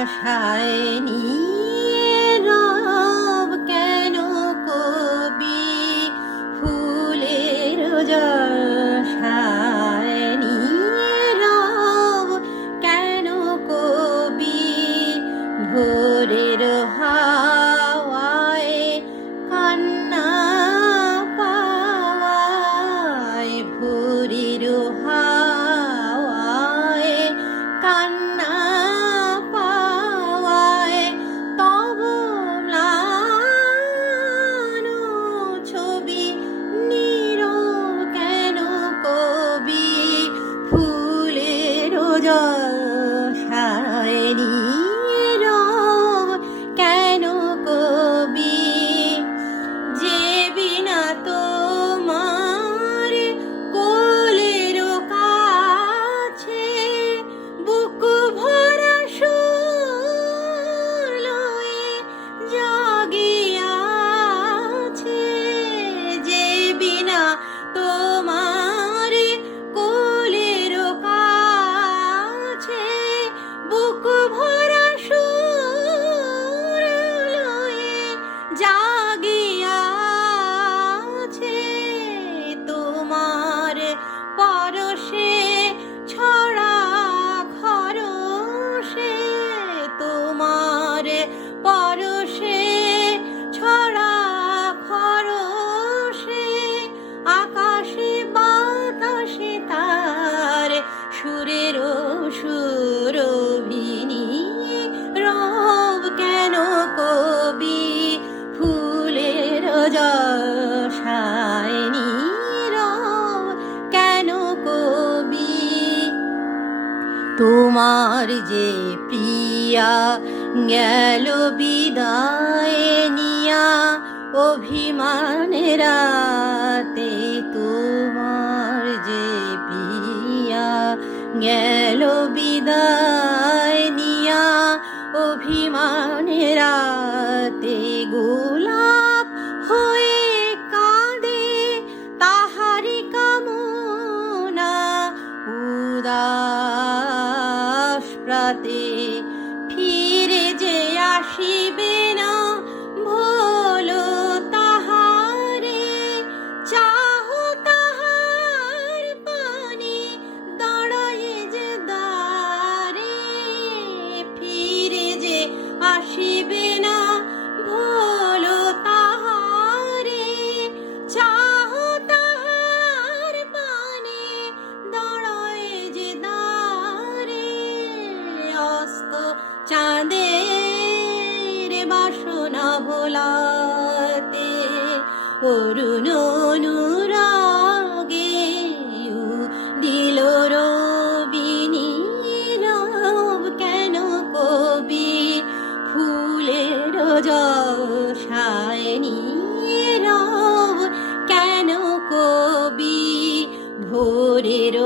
যশায়নি রব কেন কবি ফুলের যশায়নি রব কেন কবি ভোরের হাওয়ায় কান্না পাওয়ায় ভোরের হাওয়ায় কান্না পাওয়ায় তব ম্লানো ছবি নীরব কেন কবি ফুলের যশায়নি রব কেন কবি যে বিনা তোমার কোলের কাছে বুক ভরা সুর লয়ে জাগিয়াছে যে বিনা তোমার কোলের কাছে বুক ভরা সুর লয়ে জাগিয়াছে তোমার পরশে ছড়া খরশে তোমার পরশে ছড়া খরশে আকাশে বাতাসে তার সুরের সুরভিনী রব কেন কবি ফুলের যশায়নি রব কেন কবি তোমার যে প্রিয়া গেল বিদায় নিয়া অভিমানের রাতে তোমার যে প্রিয়া গেল বিদায় নিয়া অভিমানের রাতে গোলাপ হয়ে কাঁদে তাহারি কামনা উদাস প্রাতে ফিরে যে আসিবে না ভোলো তাহারে চাহো তাহার পানে দাঁড়ায়ে যে দ্বারে ফিরে যে আসিবে না ভোলো তাহারে চাহো তাহার পানে দাঁড়ায়ে যে দ্বারে অস্ত চাঁদের বাসনা ভোলাতে অরুণ অনুরাগে দিল রবিনী রব কেন কবি ফুলের যশায়নি রব কেন কবি ভোরের